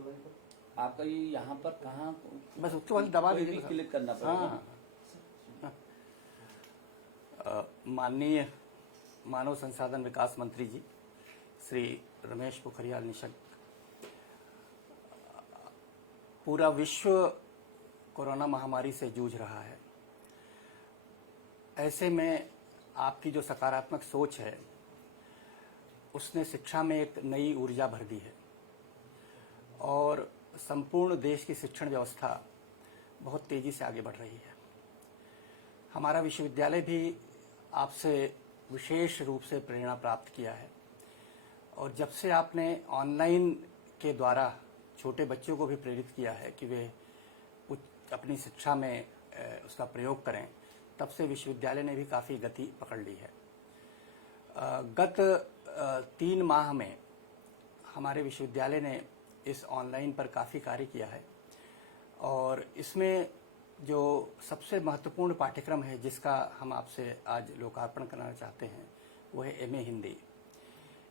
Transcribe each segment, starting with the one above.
आपका ये यहाँ पर कहाँ बस उसके बाद दबा कोई दीजिए। भी क्लिक करना पड़ेगा। माननीय मानव संसाधन विकास मंत्री जी श्री रमेश पोखरियाल निशंक, पूरा विश्व कोरोना महामारी से जूझ रहा है। ऐसे में आपकी जो सकारात्मक सोच है उसने शिक्षा में एक नई ऊर्जा भर दी है और संपूर्ण देश की शिक्षण व्यवस्था बहुत तेजी से आगे बढ़ रही है। हमारा विश्वविद्यालय भी आपसे विशेष रूप से प्रेरणा प्राप्त किया है और जब से आपने ऑनलाइन के द्वारा छोटे बच्चों को भी प्रेरित किया है कि वे अपनी शिक्षा में उसका प्रयोग करें, तब से विश्वविद्यालय ने भी काफ़ी गति पकड़ ली है। गत 3 माह में हमारे विश्वविद्यालय ने इस ऑनलाइन पर काफ़ी कार्य किया है और इसमें जो सबसे महत्वपूर्ण पाठ्यक्रम है जिसका हम आपसे आज लोकार्पण करना चाहते हैं वो है एमए हिंदी।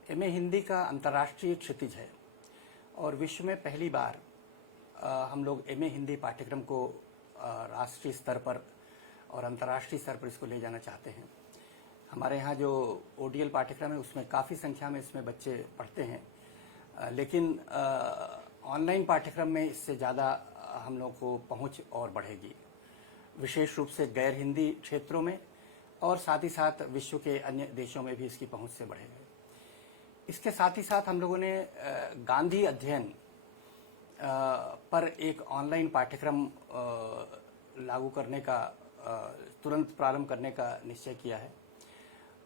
एमए हिंदी का अंतर्राष्ट्रीय क्षितिज है और विश्व में पहली बार हम लोग एमए हिंदी पाठ्यक्रम को राष्ट्रीय स्तर पर और अंतर्राष्ट्रीय स्तर पर इसको ले जाना चाहते हैं। हमारे यहाँ जो ओडीएल पाठ्यक्रम है उसमें काफ़ी संख्या में इसमें बच्चे पढ़ते हैं, लेकिन ऑनलाइन पाठ्यक्रम में इससे ज़्यादा हम लोग को पहुँच और बढ़ेगी, विशेष रूप से गैर हिंदी क्षेत्रों में और साथ ही साथ विश्व के अन्य देशों में भी इसकी पहुँच से बढ़ेगी। इसके साथ ही साथ हम लोगों ने गांधी अध्ययन पर एक ऑनलाइन पाठ्यक्रम लागू करने का तुरंत प्रारंभ करने का निश्चय किया है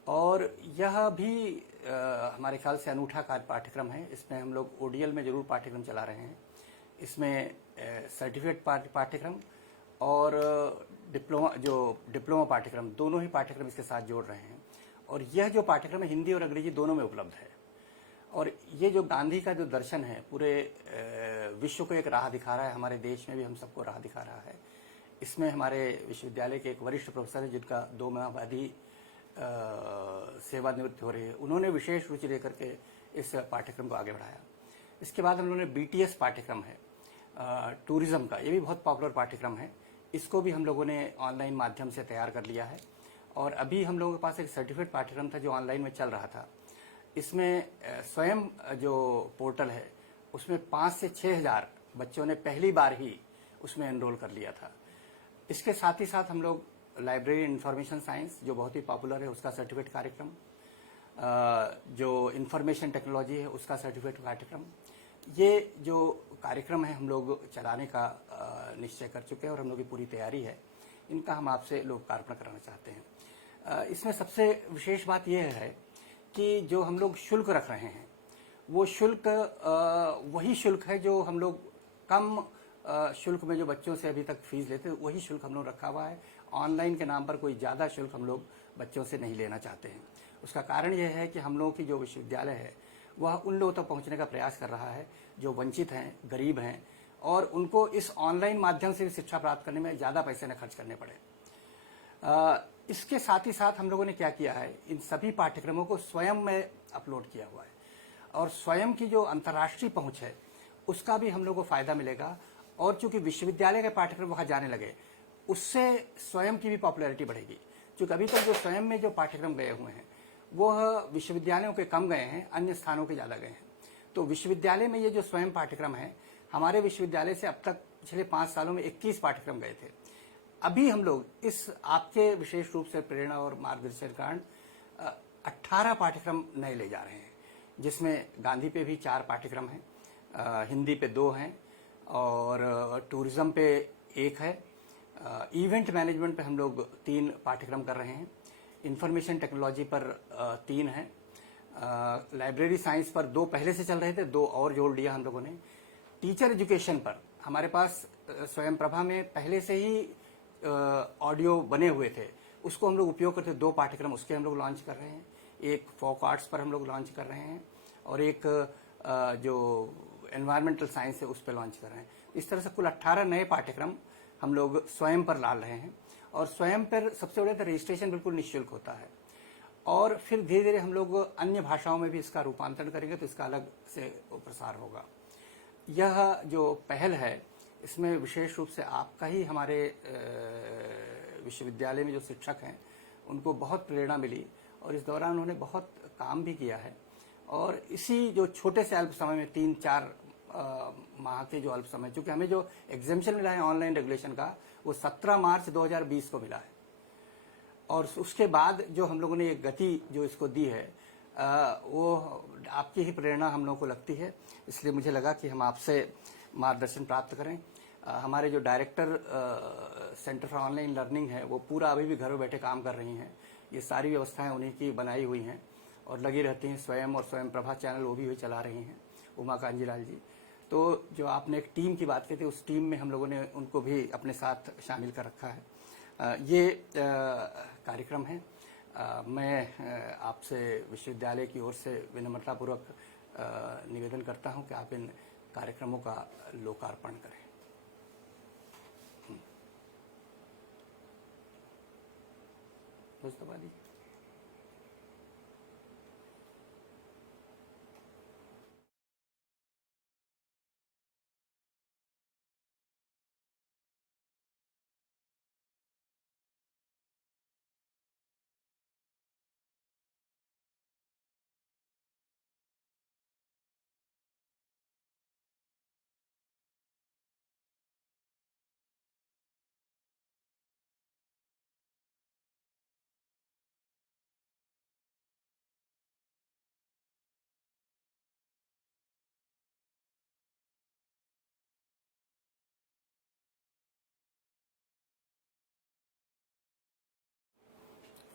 और यह भी हमारे ख्याल से अनूठा पाठ्यक्रम है। इसमें हम लोग ओडीएल में जरूर पाठ्यक्रम चला रहे हैं, इसमें सर्टिफिकेट पाठ्यक्रम और डिप्लोमा पाठ्यक्रम दोनों ही पाठ्यक्रम इसके साथ जोड़ रहे हैं और यह जो पाठ्यक्रम है हिंदी और अंग्रेजी दोनों में उपलब्ध है। और ये जो गांधी का जो दर्शन है पूरे विश्व को एक राह दिखा रहा है, हमारे देश में भी हम सबको राह दिखा रहा है। इसमें हमारे विश्वविद्यालय के एक वरिष्ठ प्रोफेसर है जिनका 2 माह बाद ही सेवानिवृत्ति हो रही है, उन्होंने विशेष रुचि लेकर के इस पाठ्यक्रम को आगे बढ़ाया। इसके बाद हम लोगों ने बीटीएस पाठ्यक्रम है टूरिज्म का, ये भी बहुत पॉपुलर पाठ्यक्रम है, इसको भी हम लोगों ने ऑनलाइन माध्यम से तैयार कर लिया है और अभी हम लोगों के पास एक सर्टिफिकेट पाठ्यक्रम था जो ऑनलाइन में चल रहा था। इसमें स्वयं जो पोर्टल है उसमें 5 से 6 हज़ार बच्चों ने पहली बार ही उसमें एनरोल कर लिया था। इसके साथ ही साथ हम लोग लाइब्रेरी इंफॉर्मेशन साइंस जो बहुत ही पॉपुलर है उसका सर्टिफिकेट कार्यक्रम, जो इंफॉर्मेशन टेक्नोलॉजी है उसका सर्टिफिकेट कार्यक्रम, ये जो कार्यक्रम है हम लोग चलाने का निश्चय कर चुके हैं और हम लोग की पूरी तैयारी है। इनका हम आपसे लोकार्पण कराना चाहते हैं। इसमें सबसे विशेष बात यह है कि जो हम लोग शुल्क रख रहे हैं वो शुल्क वही शुल्क है जो हम लोग कम शुल्क में जो बच्चों से अभी तक फीस लेते हैं वही शुल्क हम लोग रखा हुआ है। ऑनलाइन के नाम पर कोई ज़्यादा शुल्क हम लोग बच्चों से नहीं लेना चाहते हैं। उसका कारण यह है कि हम लोगों की जो विश्वविद्यालय है वह उन लोगों तक पहुंचने का प्रयास कर रहा है जो वंचित हैं, गरीब हैं और उनको इस ऑनलाइन माध्यम से शिक्षा प्राप्त करने में ज़्यादा पैसे न खर्च करने पड़े। इसके साथ ही साथ हम लोगों ने क्या किया है, इन सभी पाठ्यक्रमों को स्वयं में अपलोड किया हुआ है और स्वयं की जो अंतर्राष्ट्रीय पहुंच है उसका भी हम लोग को फायदा मिलेगा और चूंकि विश्वविद्यालय के पाठ्यक्रम वहां जाने लगे उससे स्वयं की भी पॉपुलैरिटी बढ़ेगी। क्योंकि अभी तक जो स्वयं में जो पाठ्यक्रम गए हुए हैं वह विश्वविद्यालयों के कम गए हैं, अन्य स्थानों के ज़्यादा गए हैं। तो विश्वविद्यालय में ये जो स्वयं पाठ्यक्रम है, हमारे विश्वविद्यालय से अब तक पिछले 5 सालों में 21 पाठ्यक्रम गए थे। अभी हम लोग इस आपके विशेष रूप से प्रेरणा और मार्गदर्शन के कारण 18 पाठ्यक्रम नए ले जा रहे हैं, जिसमें गांधी पे भी 4 पाठ्यक्रम हैं, हिंदी पे 2 हैं और टूरिज्म पे 1 है, इवेंट मैनेजमेंट पे हम लोग 3 पाठ्यक्रम कर रहे हैं, इंफॉर्मेशन टेक्नोलॉजी पर 3 हैं, लाइब्रेरी साइंस पर 2 पहले से चल रहे थे, 2 और जोड़ लिया हम लोगों ने। टीचर एजुकेशन पर हमारे पास स्वयं प्रभा में पहले से ही ऑडियो बने हुए थे, उसको हम लोग उपयोग करते 2 पाठ्यक्रम उसके हम लोग लॉन्च कर रहे हैं। एक फोक आर्ट्स पर हम लोग लॉन्च कर रहे हैं और एक जो एनवायरमेंटल साइंस है उस पर लॉन्च कर रहे हैं। इस तरह से कुल 18 नए पाठ्यक्रम हम लोग स्वयं पर डाल रहे हैं और स्वयं पर सबसे बड़े तो रजिस्ट्रेशन बिल्कुल निःशुल्क होता है और फिर धीरे धीरे हम लोग अन्य भाषाओं में भी इसका रूपांतरण करेंगे तो इसका अलग से प्रसार होगा। यह जो पहल है इसमें विशेष रूप से आपका ही हमारे विश्वविद्यालय में जो शिक्षक हैं उनको बहुत प्रेरणा मिली और इस दौरान उन्होंने बहुत काम भी किया है। और इसी जो छोटे से अल्प समय में 3-4 माह के जो अल्प समय, चूँकि हमें जो एग्जेम्पशन मिला है ऑनलाइन रेगुलेशन का वो 17 मार्च 2020 को मिला है और उसके बाद जो हम लोगों ने एक गति जो इसको दी है वो आपकी ही प्रेरणा हम लोगों को लगती है। इसलिए मुझे लगा कि हम आपसे मार्गदर्शन प्राप्त करें। हमारे जो director centre for online learning है वो पूरा अभी भी घरों बैठे काम कर रही हैं। ये सारी व्यवस्थाएं उन्हीं की बनाई हुई हैं और लगी रहती हैं। स्वयं और स्वयं प्रभा चैनल वो भी चला रही हैं, उमा कांजीलाल जी। तो जो आपने एक टीम की बात की थी उस टीम में हम लोगों ने उनको भी अपने साथ शामिल कर रखा है। ये कार्यक्रम है। मैं आपसे विश्वविद्यालय की ओर से विनम्रतापूर्वक निवेदन करता हूं कि आप इन कार्यक्रमों का लोकार्पण करें। मुस्तफा जी।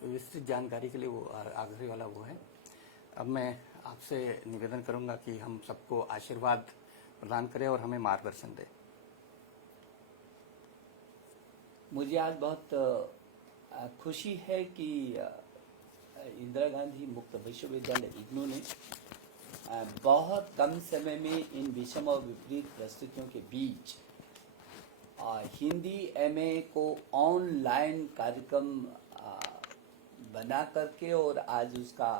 विस्तृत जानकारी के लिए वो आखिरी वाला वो है। अब मैं आपसे निवेदन करूंगा कि हम सबको आशीर्वाद प्रदान करें और हमें मार्गदर्शन दें। मुझे आज बहुत खुशी है कि इंदिरा गांधी मुक्त विश्वविद्यालय इग्नू ने बहुत कम समय में इन विषम और विपरीत परिस्थितियों के बीच हिंदी एमए को ऑनलाइन कार्यक्रम बना करके और आज उसका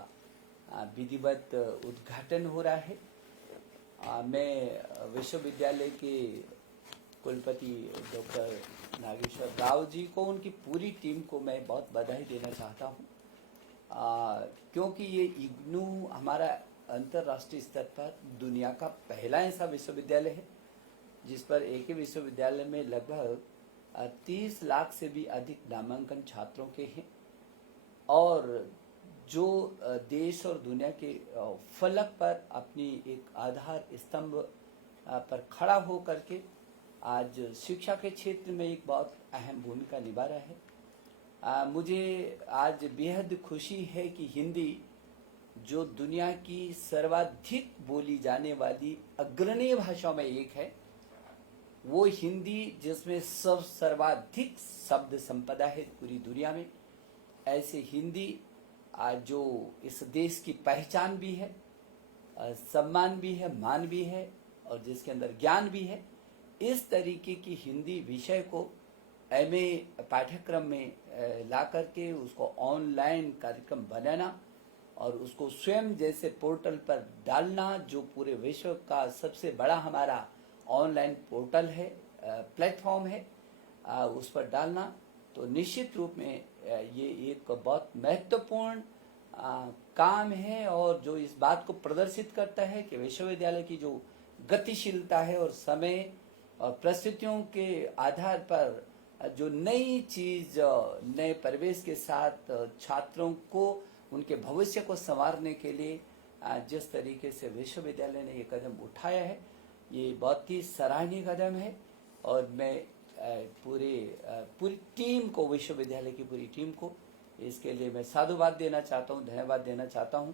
विधिवत उद्घाटन हो रहा है। मैं विश्वविद्यालय के कुलपति डॉक्टर नागेश्वर राव जी को, उनकी पूरी टीम को मैं बहुत बधाई देना चाहता हूँ, क्योंकि ये इग्नू हमारा अंतर्राष्ट्रीय स्तर पर दुनिया का पहला ऐसा विश्वविद्यालय है जिस पर एक ही विश्वविद्यालय में लगभग 30 लाख से भी अधिक नामांकन छात्रों के हैं और जो देश और दुनिया के फलक पर अपनी एक आधार स्तंभ पर खड़ा हो करके आज शिक्षा के क्षेत्र में एक बहुत अहम भूमिका निभा रहा है। मुझे आज बेहद खुशी है कि हिंदी जो दुनिया की सर्वाधिक बोली जाने वाली अग्रणी भाषाओं में एक है, वो हिंदी जिसमें सर्वाधिक शब्द संपदा है पूरी दुनिया में, ऐसे हिंदी जो इस देश की पहचान भी है, सम्मान भी है, मान भी है और जिसके अंदर ज्ञान भी है, इस तरीके की हिंदी विषय को एमए पाठ्यक्रम में ला करके उसको ऑनलाइन कार्यक्रम बनाना और उसको स्वयं जैसे पोर्टल पर डालना, जो पूरे विश्व का सबसे बड़ा हमारा ऑनलाइन पोर्टल है, प्लेटफॉर्म है, उस पर डालना, तो निश्चित रूप में ये एक बहुत महत्वपूर्ण काम है और जो इस बात को प्रदर्शित करता है कि विश्वविद्यालय की जो गतिशीलता है और समय और परिस्थितियों के आधार पर जो नई चीज, नए परिवेश के साथ छात्रों को उनके भविष्य को संवारने के लिए जिस तरीके से विश्वविद्यालय ने ये कदम उठाया है, ये बहुत ही सराहनीय कदम है और मैं पूरी टीम को, विश्वविद्यालय की पूरी टीम को इसके लिए मैं साधुवाद देना चाहता हूँ, धन्यवाद देना चाहता हूँ।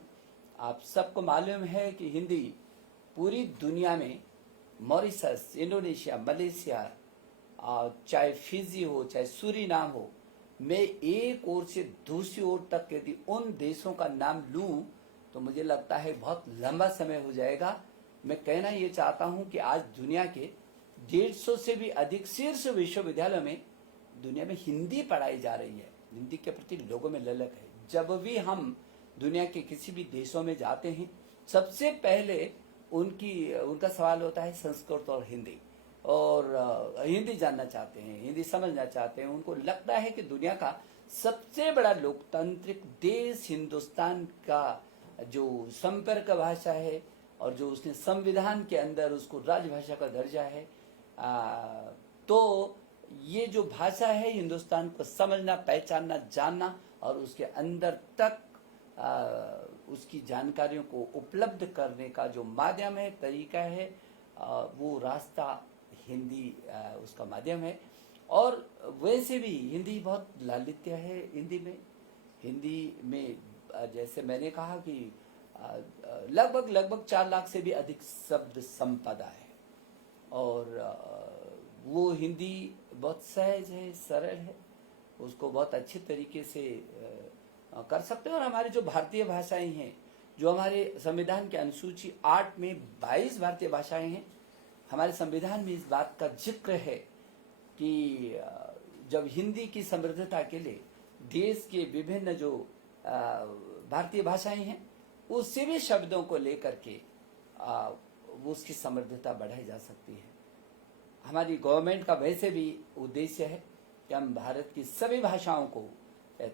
आप सबको मालूम है कि हिंदी पूरी दुनिया में मॉरिशस, इंडोनेशिया, मलेशिया, चाहे फिजी हो, चाहे सूरीनाम हो, मैं एक ओर से दूसरी ओर तक यदि उन देशों का नाम लूं तो मुझे लगता है बहुत लंबा समय हो जाएगा। मैं कहना ये चाहता हूं कि आज दुनिया के 150 से भी अधिक शीर्ष विश्वविद्यालयों में दुनिया में हिंदी पढ़ाई जा रही है। हिंदी के प्रति लोगों में ललक है। जब भी हम दुनिया के किसी भी देशों में जाते हैं, सबसे पहले उनका सवाल होता है संस्कृत और हिंदी, और हिंदी जानना चाहते हैं, हिंदी समझना चाहते हैं। उनको लगता है कि दुनिया का सबसे बड़ा लोकतांत्रिक देश हिंदुस्तान का जो संपर्क भाषा है और जो उसने संविधान के अंदर उसको राजभाषा का दर्जा है, तो ये जो भाषा है हिंदुस्तान को समझना, पहचानना, जानना और उसके अंदर तक उसकी जानकारियों को उपलब्ध करने का जो माध्यम है, तरीका है, वो रास्ता हिंदी उसका माध्यम है। और वैसे भी हिंदी बहुत लालित्य है। हिंदी में जैसे मैंने कहा कि लगभग 4 लाख से भी अधिक शब्द संपदा है, और वो हिंदी बहुत सहज है, सरल है, उसको बहुत अच्छे तरीके से कर सकते हैं। और हमारी जो भारतीय भाषाएं हैं, जो हमारे संविधान के अनुसूची 8 में 22 भारतीय भाषाएं हैं, हमारे संविधान में इस बात का जिक्र है कि जब हिंदी की समृद्धता के लिए देश के विभिन्न जो भारतीय भाषाएं हैं, उससे भी शब्दों को लेकर के वो उसकी समृद्धता बढ़ाई जा सकती है। हमारी गवर्नमेंट का वैसे भी उद्देश्य है कि हम भारत की सभी भाषाओं को,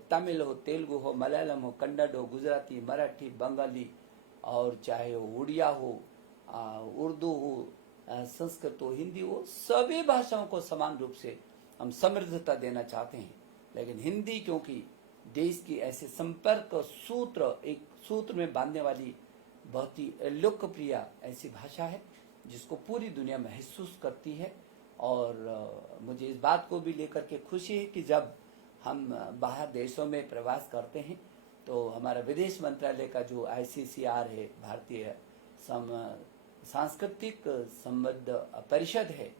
तमिल हो, तेलुगु हो, मलयालम हो, कन्नड़ हो, गुजराती, मराठी, बंगाली, और चाहे वो उड़िया हो, उर्दू हो, संस्कृत हो, हिंदी हो, सभी भाषाओं को समान रूप से हम समृद्धता देना चाहते हैं। लेकिन हिंदी क्योंकि देश की ऐसे संपर्क सूत्र, एक सूत्र में बांधने वाली बहुत ही लोकप्रिय ऐसी भाषा है जिसको पूरी दुनिया महसूस करती है। और मुझे इस बात को भी लेकर के खुशी है कि जब हम बाहर देशों में प्रवास करते हैं तो हमारा विदेश मंत्रालय का जो ICCR है, भारतीय सांस्कृतिक संबंध परिषद है,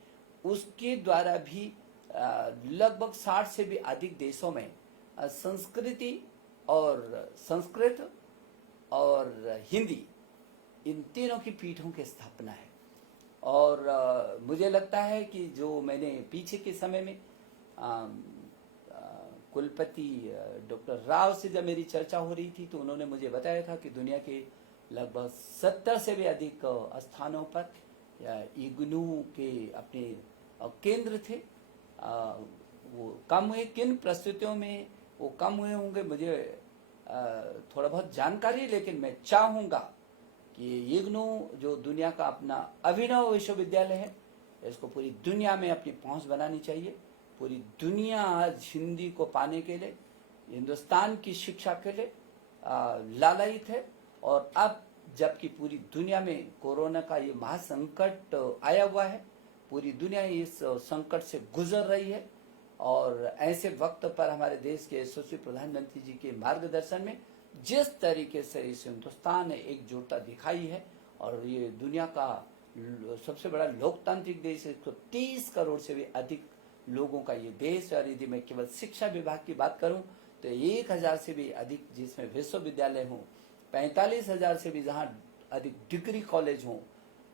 उसके द्वारा भी लगभग 60 से भी अधिक देशों में संस्कृति और संस्कृत और हिंदी, इन तीनों की पीठों की स्थापना है। और मुझे लगता है कि जो मैंने पीछे के समय में कुलपति डॉक्टर राव से जब मेरी चर्चा हो रही थी, तो उन्होंने मुझे बताया था कि दुनिया के लगभग 70 से भी अधिक स्थानों पर इग्नू के अपने केंद्र थे। वो कम हुए, किन परिस्थितियों में वो कम हुए होंगे मुझे थोड़ा बहुत जानकारी, लेकिन मैं चाहूँगा कि इग्नू जो दुनिया का अपना अभिनव विश्वविद्यालय है, इसको पूरी दुनिया में अपनी पहुंच बनानी चाहिए। पूरी दुनिया आज हिंदी को पाने के लिए, हिंदुस्तान की शिक्षा के लिए लालायित है। और अब जबकि पूरी दुनिया में कोरोना का ये महासंकट आया हुआ है, पूरी दुनिया इस संकट से गुजर रही है, और ऐसे वक्त पर हमारे देश के यशस्वी प्रधानमंत्री जी के मार्गदर्शन में जिस तरीके से इस हिंदुस्तान ने एकजुटता दिखाई है, और ये दुनिया का सबसे बड़ा लोकतांत्रिक देश है, 130 करोड़ से भी अधिक लोगों का ये देश। और यदि मैं केवल शिक्षा विभाग की बात करूं तो 1000 से भी अधिक जिसमें विश्वविद्यालय हों, 45,000 से भी जहां अधिक डिग्री कॉलेज हों,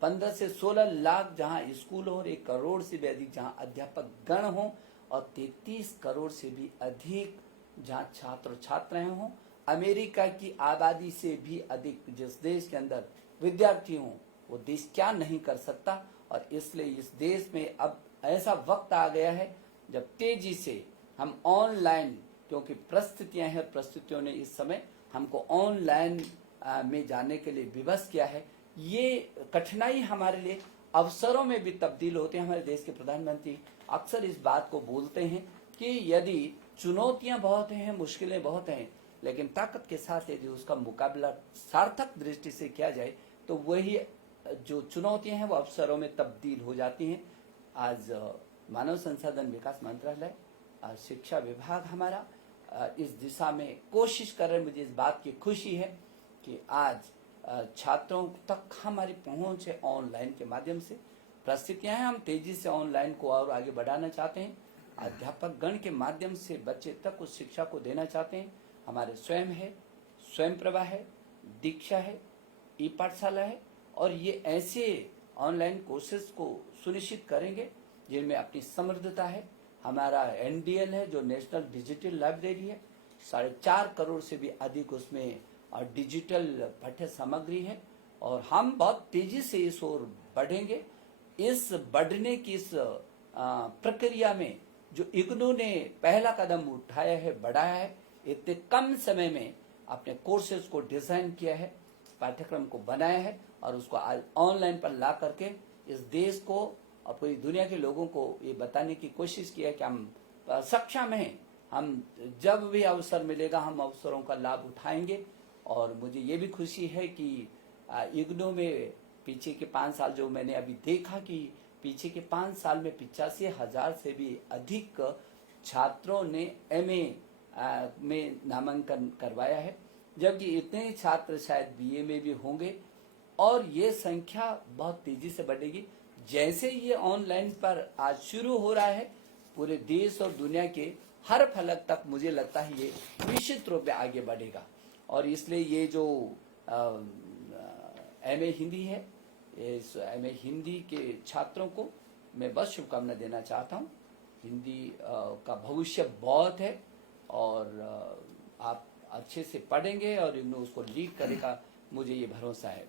15 से 16 लाख जहां स्कूल हो, और 1 करोड़ से भी अधिक जहां अध्यापक गण हों, और 33 करोड़ से भी अधिक जहां छात्र छात्राएं हों, अमेरिका की आबादी से भी अधिक जिस देश के अंदर विद्यार्थी हों, वो देश क्या नहीं कर सकता। और इसलिए इस देश में अब ऐसा वक्त आ गया है जब तेजी से हम ऑनलाइन, क्योंकि परिस्थितियां हैं और परिस्थितियों ने इस समय हमको ऑनलाइन में जाने के लिए विवश किया है। ये कठिनाई हमारे लिए अवसरों में भी तब्दील होते हैं। हमारे देश के प्रधानमंत्री अक्सर इस बात को बोलते हैं कि यदि चुनौतियां बहुत हैं, मुश्किलें बहुत हैं, लेकिन ताकत के साथ यदि उसका मुकाबला सार्थक दृष्टि से किया जाए तो वही जो चुनौतियां हैं वो अवसरों में तब्दील हो जाती हैं। आज मानव संसाधन विकास मंत्रालय, शिक्षा विभाग हमारा इस दिशा में कोशिश कर रहे हैं। मुझे इस बात की खुशी है कि आज छात्रों तक हमारी पहुंच है ऑनलाइन के माध्यम से। परिस्थितियां हैं, हम तेजी से ऑनलाइन को और आगे बढ़ाना चाहते हैं। अध्यापक गण के माध्यम से बच्चे तक उस शिक्षा को देना चाहते हैं। हमारे स्वयं है, स्वयं प्रभा है, दीक्षा है, ई पाठशाला है, और ये ऐसे ऑनलाइन कोर्सेज को सुनिश्चित करेंगे जिनमें अपनी समृद्धता है। हमारा NDL है जो नेशनल डिजिटल लाइब्रेरी है, 4.5 करोड़ से भी अधिक उसमें डिजिटल पाठ्य सामग्री है, और हम बहुत तेजी से इस ओर बढ़ेंगे। इस बढ़ने की इस प्रक्रिया में जो इग्नू ने पहला कदम उठाया है, बढ़ाया है, इतने कम समय में अपने कोर्सेज को डिजाइन किया है, पाठ्यक्रम को बनाया है और उसको आज ऑनलाइन पर ला करके इस देश को और पूरी दुनिया के लोगों को ये बताने की कोशिश की है कि हम सक्षम हैं। हम जब भी अवसर मिलेगा हम अवसरों का लाभ उठाएंगे। और मुझे ये भी खुशी है कि इग्नू में पीछे के 5 साल जो मैंने अभी देखा कि पीछे के 5 साल में 85,000 से भी अधिक छात्रों ने एमए में नामांकन करवाया है, जबकि इतने ही छात्र शायद बीए में भी होंगे और ये संख्या बहुत तेजी से बढ़ेगी। जैसे ये ऑनलाइन पर आज शुरू हो रहा है, पूरे देश और दुनिया के हर फलक तक मुझे लगता है ये निश्चित रूप में आगे बढ़ेगा। और इसलिए ये जो एमए हिंदी है, इस एमए हिंदी के छात्रों को मैं बस शुभकामना देना चाहता हूँ। हिंदी का भविष्य बहुत है और आप अच्छे से पढ़ेंगे और इग्नू उसको लीड करेगा, मुझे ये भरोसा है।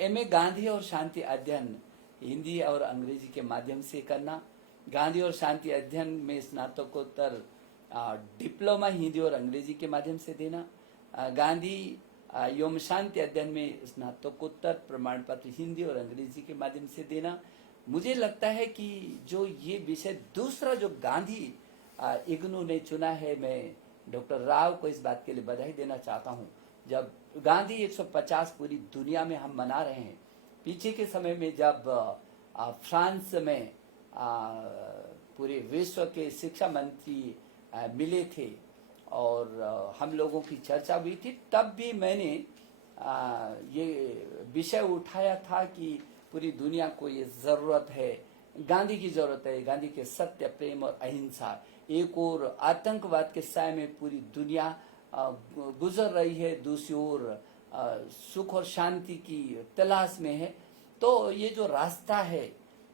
एमए गांधी और शांति अध्ययन हिंदी और अंग्रेजी के माध्यम से करना, गांधी और शांति अध्ययन में स्नातकोत्तर डिप्लोमा हिंदी और अंग्रेजी के माध्यम से देना, गांधी एवं शांति अध्ययन में स्नातकोत्तर प्रमाण पत्र हिंदी और अंग्रेजी के माध्यम से देना। मुझे लगता है कि जो ये विषय दूसरा जो गांधी इग्नू ने चुना है, मैं डॉक्टर राव को इस बात के लिए बधाई देना चाहता हूँ। जब गांधी 150 पूरी दुनिया में हम मना रहे हैं, पीछे के समय में जब फ्रांस में पूरे विश्व के शिक्षा मंत्री मिले थे और हम लोगों की चर्चा हुई थी, तब भी मैंने ये विषय उठाया था कि पूरी दुनिया को ये जरूरत है, गांधी की जरूरत है, गांधी के सत्य, प्रेम और अहिंसा। एक और आतंकवाद के साय में पूरी दुनिया गुजर रही है, दूसरी ओर सुख और शांति की तलाश में है। तो ये जो रास्ता है,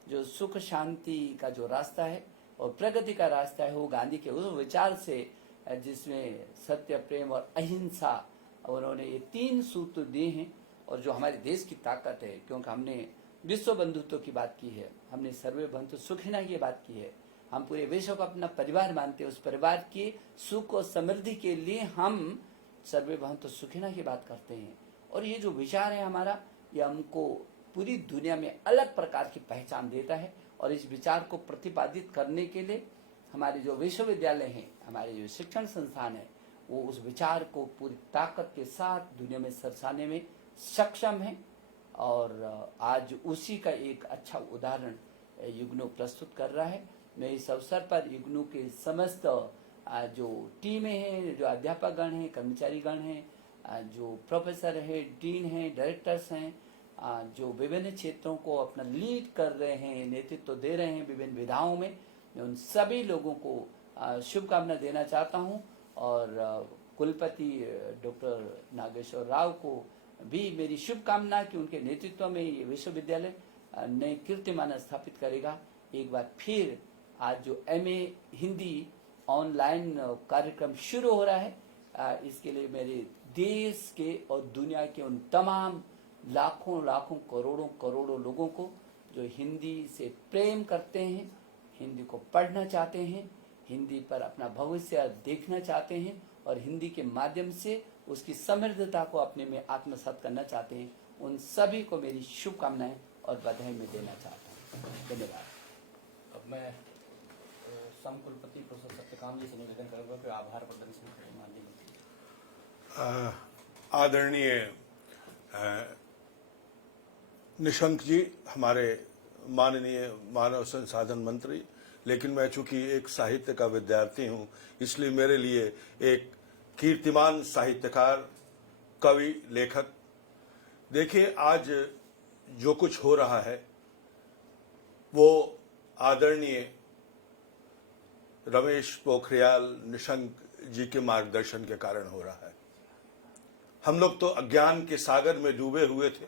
जो सुख शांति का जो रास्ता है और प्रगति का रास्ता है, वो गांधी के उस विचार से, जिसमें सत्य, प्रेम और अहिंसा, उन्होंने ये 3 सूत्र दिए हैं। और जो हमारे देश की ताकत है, क्योंकि हमने विश्व बंधुत्व की बात की है, हमने सर्वे बंधु सुखिना की बात की है, हम पूरे विश्व को अपना परिवार मानते हैं, उस परिवार की सुख और समृद्धि के लिए हम सर्वे बंधु सुखिना की बात करते हैं। और ये जो विचार है हमारा, ये हमको पूरी दुनिया में अलग प्रकार की पहचान देता है। और इस विचार को प्रतिपादित करने के लिए हमारे जो विश्वविद्यालय हैं, हमारे जो शिक्षण संस्थान है, वो उस विचार को पूरी ताकत के साथ दुनिया में सरसाने में सक्षम है। और आज उसी का एक अच्छा उदाहरण इग्नू प्रस्तुत कर रहा है। मैं इस अवसर पर इग्नू के समस्त जो टीमें हैं, जो अध्यापकगण हैं, कर्मचारीगण हैं, जो प्रोफेसर हैं, डीन हैं, डायरेक्टर्स हैं, जो विभिन्न क्षेत्रों को अपना लीड कर रहे हैं, नेतृत्व दे रहे हैं विभिन्न विधाओं में, मैं उन सभी लोगों को शुभकामना देना चाहता हूं। और कुलपति डॉक्टर नागेश्वर राव को भी मेरी शुभकामना कि उनके नेतृत्व में ये विश्वविद्यालय नए कीर्तिमान स्थापित करेगा। एक बार फिर आज जो एमए हिंदी ऑनलाइन कार्यक्रम शुरू हो रहा है, इसके लिए मेरे देश के और दुनिया के उन तमाम लाखों लाखों करोड़ों करोड़ों लोगों को जो हिंदी से प्रेम करते हैं, हिंदी को पढ़ना चाहते हैं, हिंदी पर अपना भविष्य देखना चाहते हैं और हिंदी के माध्यम से उसकी समृद्धता को अपने में आत्मसात करना चाहते हैं, उन सभी को मेरी शुभकामनाएं और बधाई में देना चाहता हूँ। धन्यवाद। अब मैं समकुलपति प्रोफेसर सत्यकाम जी से निवेदन करूंगा कि आभार प्रदर्शन करें। आदरणीय निशंक जी, हमारे माननीय मानव संसाधन मंत्री, लेकिन मैं चूंकि एक साहित्य का विद्यार्थी हूं, इसलिए मेरे लिए एक कीर्तिमान साहित्यकार, कवि, लेखक। देखिए, आज जो कुछ हो रहा है वो आदरणीय रमेश पोखरियाल निशंक जी के मार्गदर्शन के कारण हो रहा है। हम लोग तो अज्ञान के सागर में डूबे हुए थे,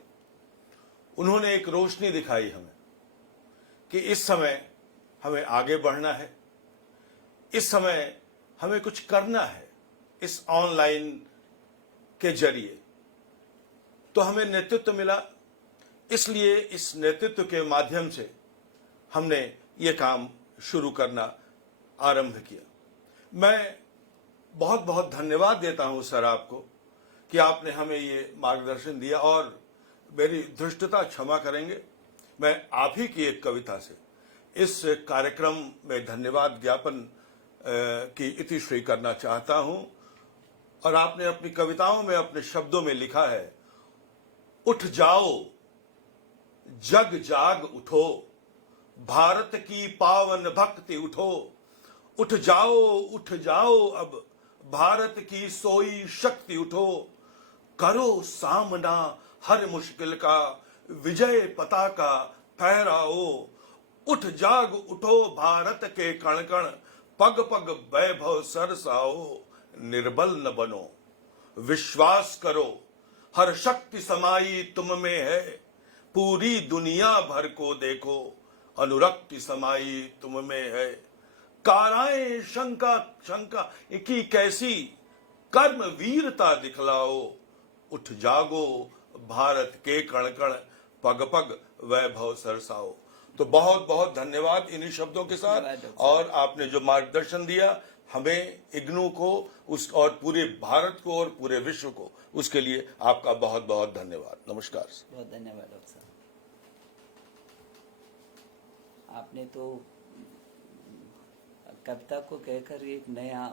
उन्होंने एक रोशनी दिखाई हमें कि इस समय हमें आगे बढ़ना है, इस समय हमें कुछ करना है। इस ऑनलाइन के जरिए तो हमें नेतृत्व मिला, इसलिए इस नेतृत्व के माध्यम से हमने ये काम शुरू करना आरंभ किया। मैं बहुत बहुत धन्यवाद देता हूं सर आपको कि आपने हमें ये मार्गदर्शन दिया, और मेरी धृष्टता क्षमा करेंगे, मैं आप ही की एक कविता से इस कार्यक्रम में धन्यवाद ज्ञापन की इतिश्री करना चाहता हूं। और आपने अपनी कविताओं में, अपने शब्दों में लिखा है, उठ जाओ जग जाग उठो, भारत की पावन भक्ति उठो, उठ जाओ अब भारत की सोई शक्ति उठो, करो सामना हर मुश्किल का, विजय पताका फहराओ, उठ जाग उठो भारत के कण कण, पग पग वैभव सरसाओ, निर्बल न बनो विश्वास करो, हर शक्ति समाई तुम में है, पूरी दुनिया भर को देखो, अनुरक्ति समाई तुम में है, काराएं शंका की कैसी, कर्म वीरता दिखलाओ, उठ जागो भारत के कण कण, पग पग वैभव सरसाओ। तो बहुत बहुत धन्यवाद इन्हीं शब्दों के साथ, और आपने जो मार्गदर्शन दिया हमें, इग्नू को, उस और पूरे भारत को और पूरे विश्व को, उसके लिए आपका बहुत बहुत धन्यवाद। नमस्कार। बहुत धन्यवाद डॉक्टर साहब। आपने तो कविता को कहकर एक नया